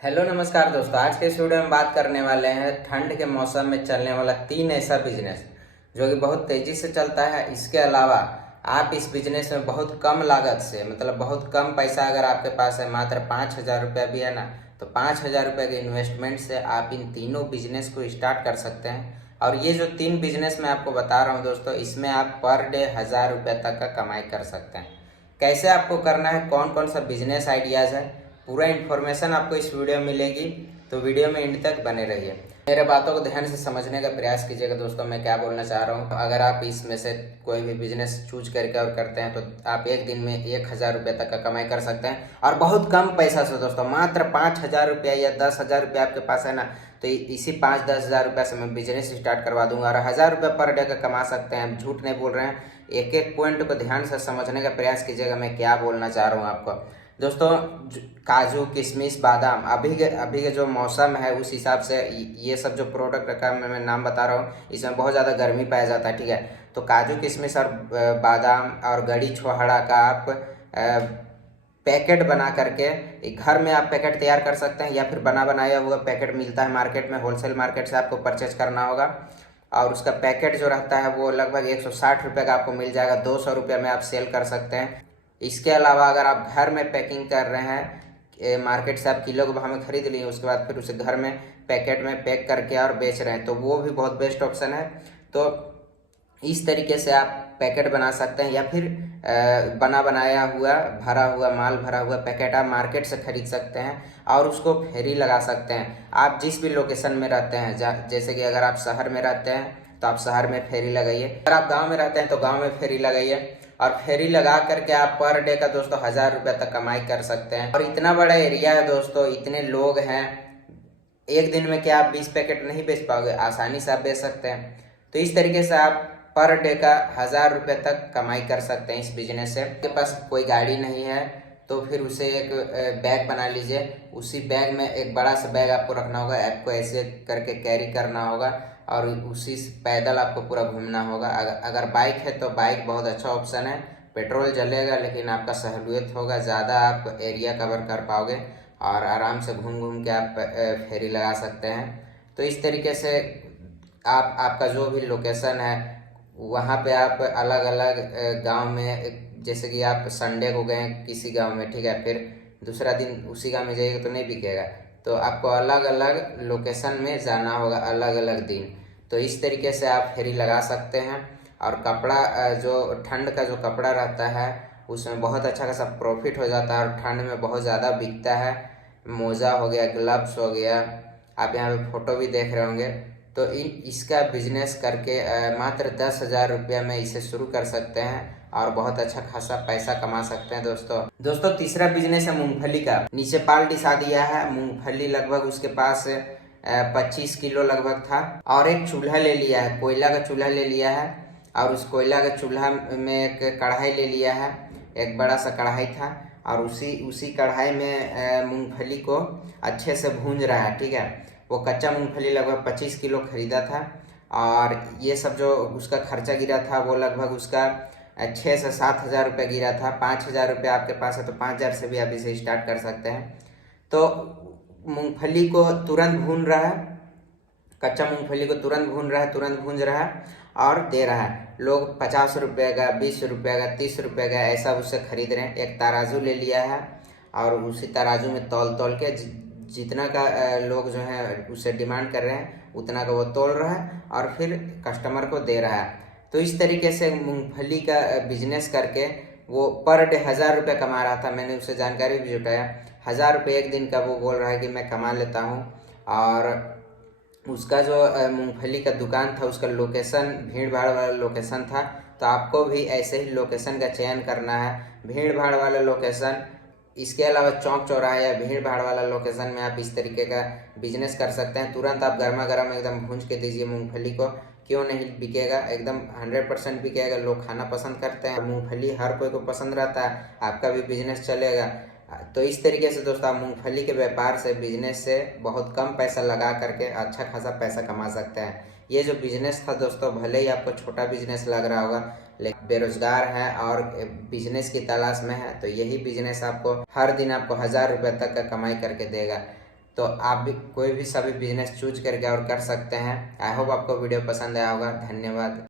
Hello नमस्कार दोस्तों। आज के इस वीडियो में बात करने वाले हैं ठंड के मौसम में चलने वाला 3 ऐसा बिजनेस जो कि बहुत तेजी से चलता है। इसके अलावा आप इस बिजनेस में बहुत कम लागत से मतलब बहुत कम पैसा अगर आपके पास है, मात्र 5,000 रुपया भी है ना, तो 5,000 रुपये के इन्वेस्टमेंट से आप इन तीनों बिजनेस को स्टार्ट कर सकते हैं। और ये जो 3 बिजनेस मैं आपको बता रहा हूँ दोस्तों, इसमें आप पर डे 1,000 रुपये तक का कमाई कर सकते हैं। कैसे आपको करना है, कौन कौन सा बिजनेस आइडियाज़ है, पूरा इन्फॉर्मेशन आपको इस वीडियो में मिलेगी, तो वीडियो में एंड तक बने रहिए। मेरे बातों को ध्यान से समझने का प्रयास कीजिएगा दोस्तों, मैं क्या बोलना चाह रहा हूँ। अगर आप इसमें से कोई भी बिजनेस चूज करके और करते हैं तो आप एक दिन में 1,000 रुपये तक का कमाई कर सकते हैं, और बहुत कम पैसा से दोस्तों। मात्र 5,000 रुपया या 10,000 रुपया आपके पास है ना, तो इसी 5-10 हज़ार रुपये से मैं बिजनेस स्टार्ट करवा दूंगा और 1,000 रुपये पर डे का कमा सकते हैं। हम झूठ नहीं बोल रहे हैं। एक एक पॉइंट को ध्यान से समझने का प्रयास कीजिएगा मैं क्या बोलना चाह रहा हूँ आपको दोस्तों। काजू, किशमिश, बादाम, अभी के जो मौसम है उस हिसाब से ये सब जो प्रोडक्ट का मैं नाम बता रहा हूँ, इसमें बहुत ज़्यादा गर्मी पाया जाता है, ठीक है। तो काजू, किशमिश और बादाम और गड़ी छोहाड़ा का आप पैकेट बना करके घर में आप पैकेट तैयार कर सकते हैं, या फिर बना बनाया हुआ पैकेट मिलता है मार्केट में, होलसेल मार्केट से आपको परचेज करना होगा। और उसका पैकेट जो रहता है वो लगभग 160 रुपये का आपको मिल जाएगा। 200 रुपये में आप सेल कर सकते हैं। इसके अलावा अगर आप घर में पैकिंग कर रहे हैं, मार्केट से आप किलो के भाव में खरीद लिए, उसके बाद फिर उसे घर में पैकेट में पैक करके और बेच रहे हैं, तो वो भी बहुत बेस्ट ऑप्शन है। तो इस तरीके से आप पैकेट बना सकते हैं, या फिर बना बनाया हुआ भरा हुआ पैकेट आप मार्केट से खरीद सकते हैं और उसको फेरी लगा सकते हैं। आप जिस भी लोकेशन में रहते हैं, जैसे कि अगर आप शहर में रहते हैं तो आप शहर में फेरी लगाइए, अगर आप गांव में रहते हैं तो गांव में फेरी लगाइए, और फेरी लगा करके आप पर डे का दोस्तों 1,000 रुपये तक कमाई कर सकते हैं। और इतना बड़ा एरिया है दोस्तों, इतने लोग हैं, एक दिन में क्या आप 20 पैकेट नहीं बेच पाओगे? आसानी से आप बेच सकते हैं। तो इस तरीके से आप पर डे का 1,000 रुपये तक कमाई कर सकते हैं इस बिजनेस से। आपके पास कोई गाड़ी नहीं है तो फिर उसे एक बैग बना लीजिए, उसी बैग में एक बड़ा सा बैग आपको रखना होगा, आपको ऐसे करके कैरी करना होगा और उसी से पैदल आपको पूरा घूमना होगा। अगर बाइक है तो बाइक बहुत अच्छा ऑप्शन है, पेट्रोल जलेगा लेकिन आपका सहूलियत होगा, ज़्यादा आप एरिया कवर कर पाओगे और आराम से घूम घूम के आप फेरी लगा सकते हैं। तो इस तरीके से आपका जो भी लोकेशन है वहाँ पे आप अलग अलग गांव में, जैसे कि आप संडे को गए किसी गांव में, ठीक है, फिर दूसरा दिन उसी गांव में जाइएगा तो नहीं बिकेगा, तो आपको अलग अलग लोकेशन में जाना होगा अलग अलग दिन। तो इस तरीके से आप फेरी लगा सकते हैं। और कपड़ा, जो ठंड का जो कपड़ा रहता है उसमें बहुत अच्छा खासा प्रॉफिट हो जाता है और ठंड में बहुत ज़्यादा बिकता है। मोजा हो गया, ग्लव्स हो गया, आप यहाँ पे फोटो भी देख रहे होंगे। तो इसका बिजनेस करके मात्र 10,000 रुपया में इसे शुरू कर सकते हैं और बहुत अच्छा खासा पैसा कमा सकते हैं दोस्तों। तीसरा बिजनेस है मूंगफली का। नीचे पाल दिखा दिया है, मूंगफली लगभग उसके पास 25 किलो लगभग था। और एक चूल्हा ले लिया है, कोयला का चूल्हा ले लिया है, और उस कोयला के चूल्हा में एक कढ़ाई ले लिया है, एक बड़ा सा कढ़ाई था, और उसी कढ़ाई में मूंगफली को अच्छे से भूंज रहा है, ठीक है। वो कच्चा मूंगफली लगभग 25 किलो खरीदा था, और ये सब जो उसका खर्चा गिरा था वो लगभग उसका 6 से 7 हज़ार रुपये गिरा था। 5,000 रुपये आपके पास है तो 5,000 से भी आप इसे स्टार्ट कर सकते हैं। तो मूंगफली को तुरंत भून रहा है, कच्चा मूंगफली को तुरंत भून रहा है, तुरंत भूंज रहा है और दे रहा है। लोग 50 रुपये का, 20 रुपये का, 30 रुपये का ऐसा उससे खरीद रहे हैं। एक तराजू ले लिया है और उसी तराजू में तौल के जितना का लोग जो है उससे डिमांड कर रहे हैं उतना का वो तोल रहा है और फिर कस्टमर को दे रहा है। तो इस तरीके से मूंगफली का बिजनेस करके वो पर डे 1,000 रुपये कमा रहा था। मैंने उससे जानकारी भी जुटाया, 1,000 रुपये एक दिन का वो बोल रहा है कि मैं कमा लेता हूँ। और उसका जो मूंगफली का दुकान था उसका लोकेशन भीड़ भाड़ वाला लोकेशन था। तो आपको भी ऐसे ही लोकेशन का चयन करना है, भीड़ भाड़ वाला लोकेशन। इसके अलावा चौक चौराहा या भीड़ भाड़ वाला लोकेशन में आप इस तरीके का बिजनेस कर सकते हैं। तुरंत आप गर्मा गर्म एकदम भूंज के दीजिए मूंगफली को, क्यों नहीं बिकेगा, एकदम 100% बिकेगा। लोग खाना पसंद करते हैं, मूंगफली हर कोई को पसंद रहता है, आपका भी बिजनेस चलेगा। तो इस तरीके से दोस्तों आप मूंगफली के व्यापार से, बिजनेस से बहुत कम पैसा लगा करके अच्छा खासा पैसा कमा सकते हैं। ये जो बिजनेस था दोस्तों, भले ही आपको छोटा बिजनेस लग रहा होगा, लेकिन बेरोजगार है और बिजनेस की तलाश में है तो यही बिजनेस आपको हर दिन आपको 1,000 रुपये तक का कमाई करके देगा। तो आप भी कोई भी सभी बिजनेस चूज करके और कर सकते हैं। आई होप आपको वीडियो पसंद आया होगा। धन्यवाद।